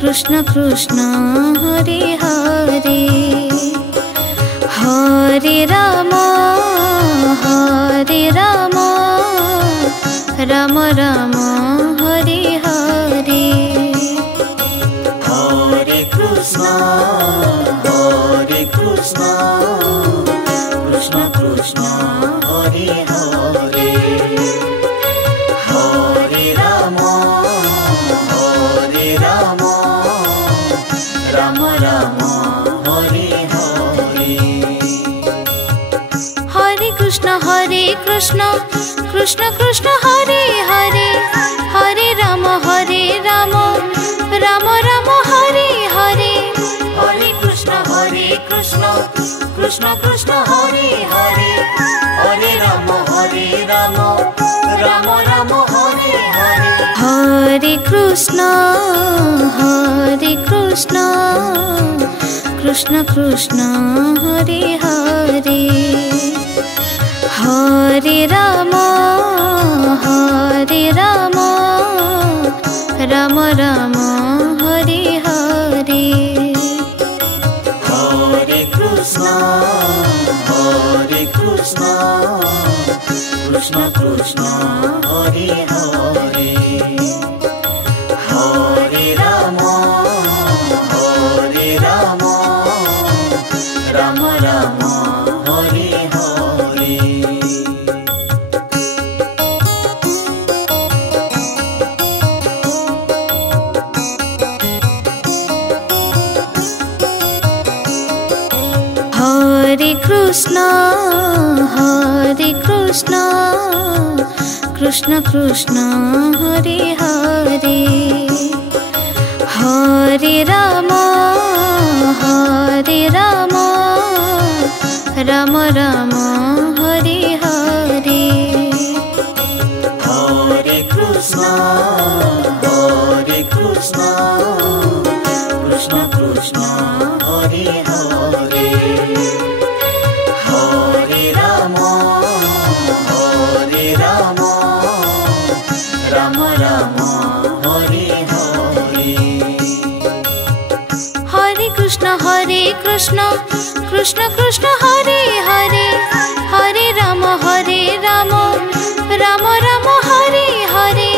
Krishna Krishna Hare Hare Hare Ram Ram Ram Hare Hare Hare Krishna Krishna Krishna Hare Hare Hare Ram Ram Ram Hare Hare Hare Krishna Krishna Krishna Hare Hare Hare Ram Ram Ram Hare Hare Hare Krishna Krishna Krishna Hare Hare Hare Ram Ram Ram Hare Hare Hare Krishna Krishna Krishna Hare Hare Hare Ram Ram Ram Hare Hare Hare Krishna Krishna Krishna Hare Hare Hare Ram Ram Ram Hare Hare Hare Krishna Krishna Krishna Hare Hare Hare Ram Ram Ram Hare Hare Hare Krishna Krishna Krishna Hare Hare Hare Ram Ram Ram Hare Hare Hare Krishna Krishna Krishna Hare Hare Hare Ram Ram Ram Hare Hare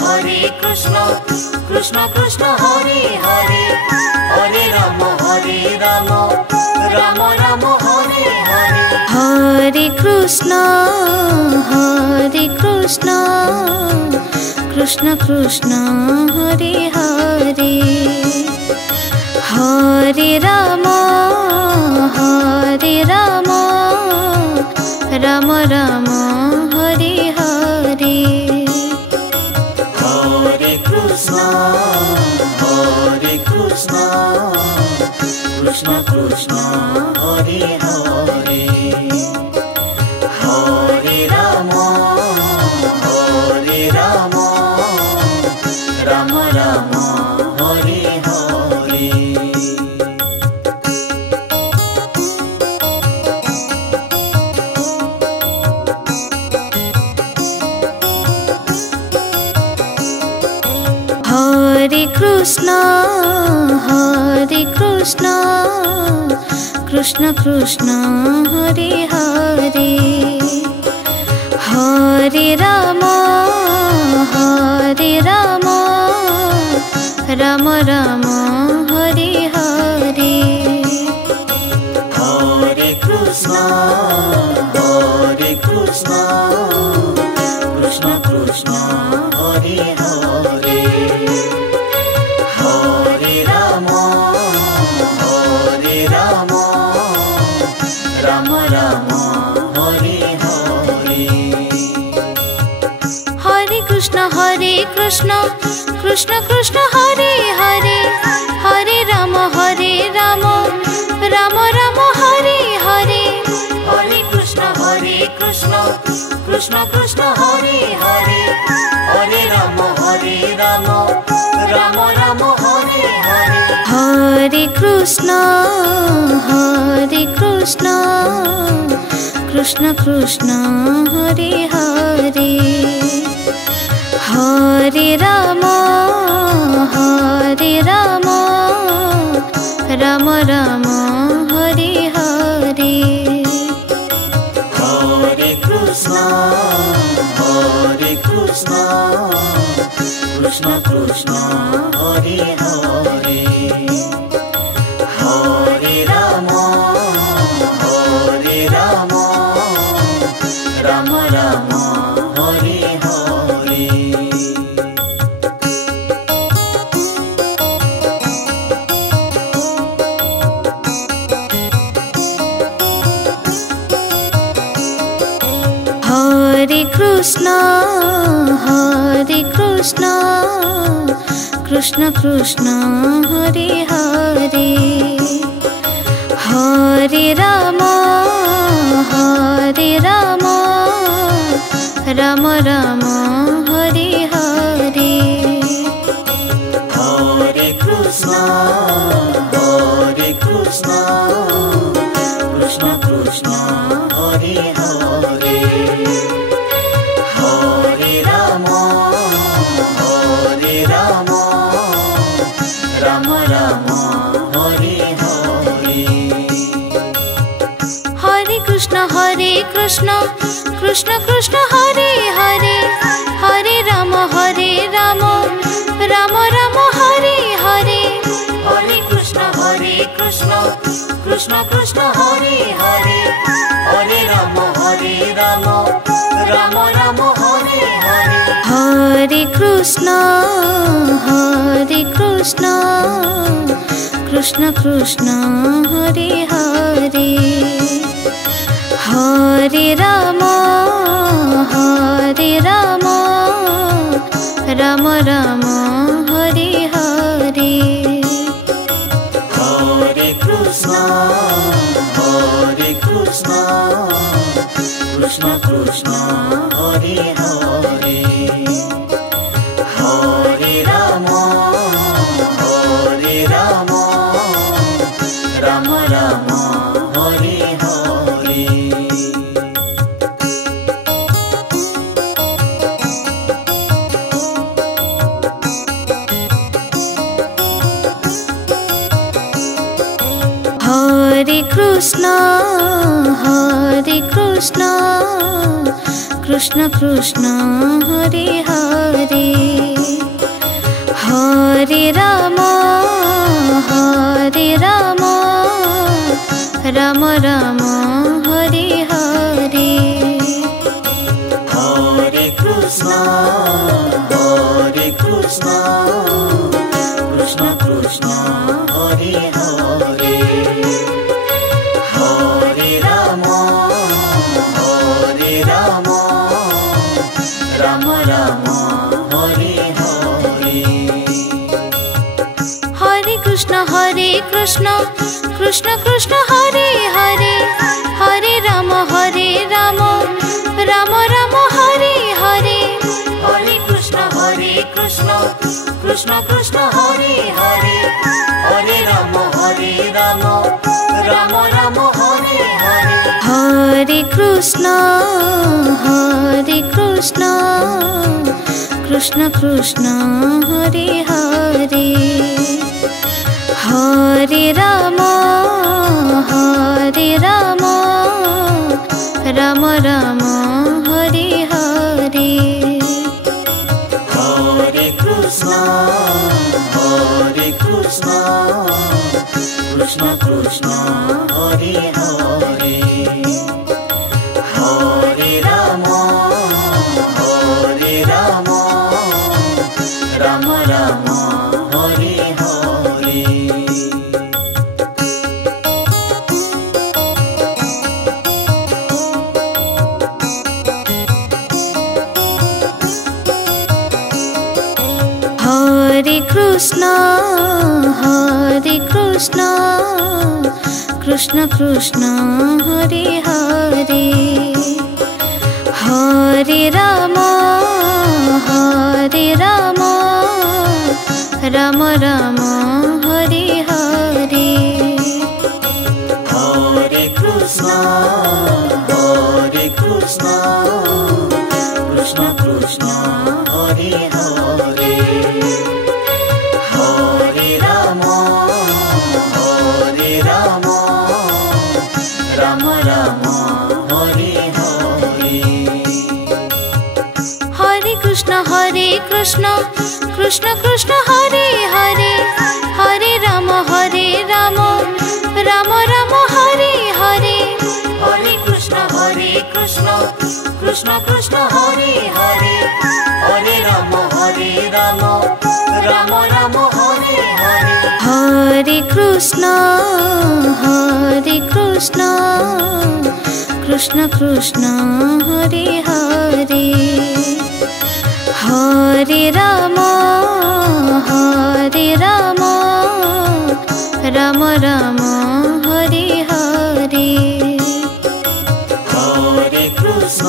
Hare Krishna Krishna Krishna Hare Hare Hare Ram Ram Ram Hare Hare Hare Krishna Krishna Krishna Hare Hare Hare Ram Ram Ram Hare Hare Hare Krishna Krishna Krishna Hare Hare Hare Ram Ram Ram Hare Hare Hare Krishna Krishna Krishna Hare Hare Hare Ram Ram Ram Hare Hare Hare Krishna Krishna Krishna Hare Hare Hare Ram Ram Ram Hare Hare Hare Krishna Krishna Krishna Hare Hare Hare Ram Ram Ram Hare Hare Hare Krishna Krishna Krishna Hare Hare Hare Ram Ram Ram Hare Hare Hare Krishna Krishna Krishna Hare Hare Hare Ram Ram Hare Hare. Hare Krishna Krishna Krishna Hare Hare. Hare Ram Ram Ram Hare Hare. Hare Krishna Krishna Krishna Hare Hare. Hare Ram Ram Ram Hare Hare. Hare Krishna Krishna Krishna Hare Hare. Hare Ram Ram Ram Hare Hare. Hare Krishna Krishna Krishna Hare Hare. Hare Ram Ram Ram Hare Hare. Hare Krishna Krishna Krishna Hare Hare. Hare Ram Ram Ram Hare Hare. Hare Krishna Krishna Krishna Hare Hare. Hare Ram Ram Ram Hare Hare. Hare Krishna Krishna Krishna Hare Hare. Hare Ram Ram Ram Hare Hare. Hare Krishna Krishna Krishna Hare Hare. Hare Ram Ram Ram Hare Hare. Hare Krishna Krishna Krishna Hare Hare. Hare Ram Ram Ram Hare Hare. Hare Krishna Krishna Krishna Hare Hare. Hare Ram Ram Ram Hare Hare. Hare Krishna Krishna Krishna Hare Hare. Hare Ram Ram Ram Hare Hare. Hare Krishna Krishna Krishna Hare Hare. Hare Ram Ram Ram Hare Hare. Hare Krishna Krishna Krishna Hare Hare. Hare Ram Ram Ram Hare Hare. Hare Krishna Krishna Krishna Hare Hare. Hare Ram Ram Ram Hare Hare. Hare Krishna Krishna Krishna Hare Hare. Hare Ram Krishna Krishna Krishna Hare Hare Hare Ram Ram Ram Hare Hare Hare Krishna Krishna Krishna Hare Hare Hare Ram Ram Ram Hare Hare Hare Krishna Krishna Krishna Hare Hare Hare Ram Ram Ram Hare Hare Hare Krishna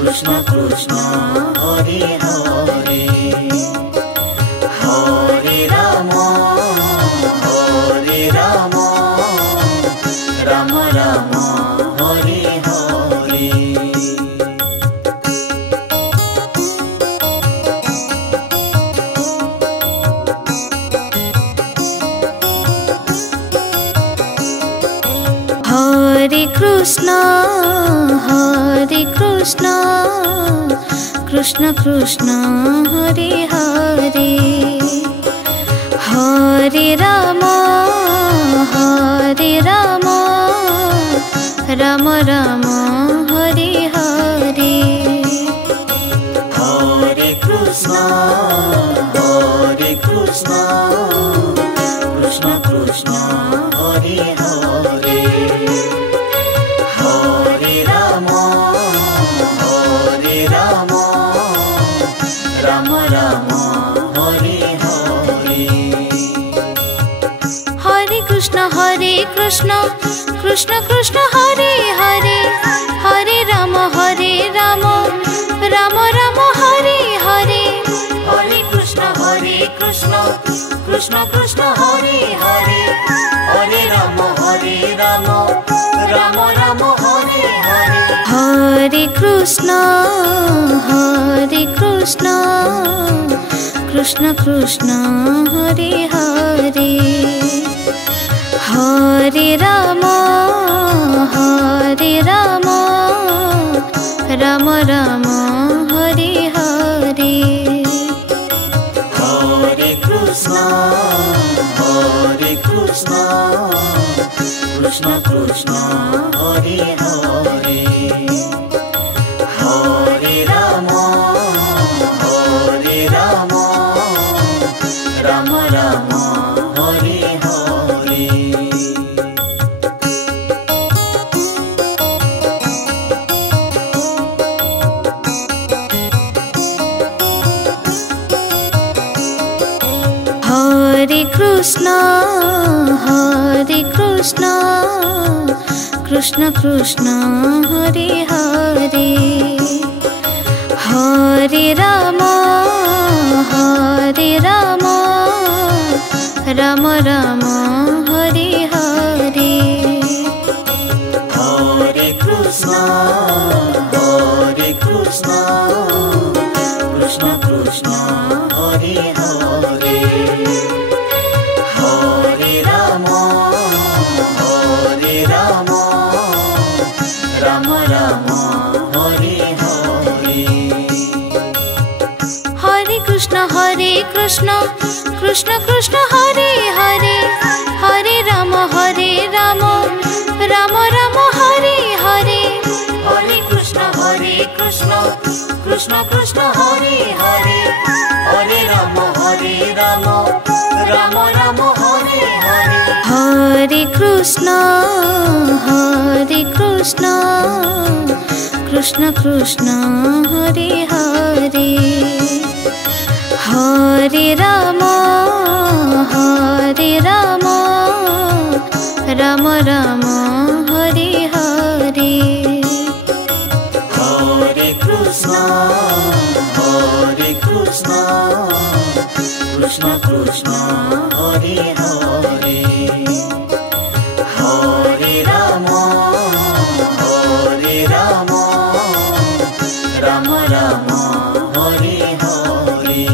Krishna Krishna Hare Hare Hare Ram Ram Ram Hare Hare Hare Krishna Krishna Krishna Hare Hare Hare Ram Ram Ram Hare Hare Hare Krishna Krishna Krishna Hare Hare Hare Ram Ram Ram Hare Hare Hare Krishna Krishna Krishna Hare Hare Hare Ram Ram Ram Hare Hare Hare Krishna Krishna Krishna Hare Hare Hare Ram Ram Ram Hare Hare Hare Krishna Krishna Krishna Hare Hare Hare Ram Ram Ram Hare Hare Hare Krishna Krishna Krishna Hare Hare Hare Ram Ram Ram Hare Hare Hare Krishna Krishna Krishna Hare Hare Hare Ram Ram Ram Hare Hare Hare Krishna Krishna Krishna Hare Hare Hare Ram Ram Ram Hare Hare Hare Krishna Krishna Krishna Hare Hare Hare Ram Ram Ram Hare Hare Hare Krishna Krishna Krishna Hare Hare Hare Ram Ram Ram Hare Hare Hare Krishna Krishna Krishna Hare Hare Hare Ram Ram Ram Hare Hare Hare Krishna Krishna Krishna Hare Hare Hare Ram Ram Ram Hare Hare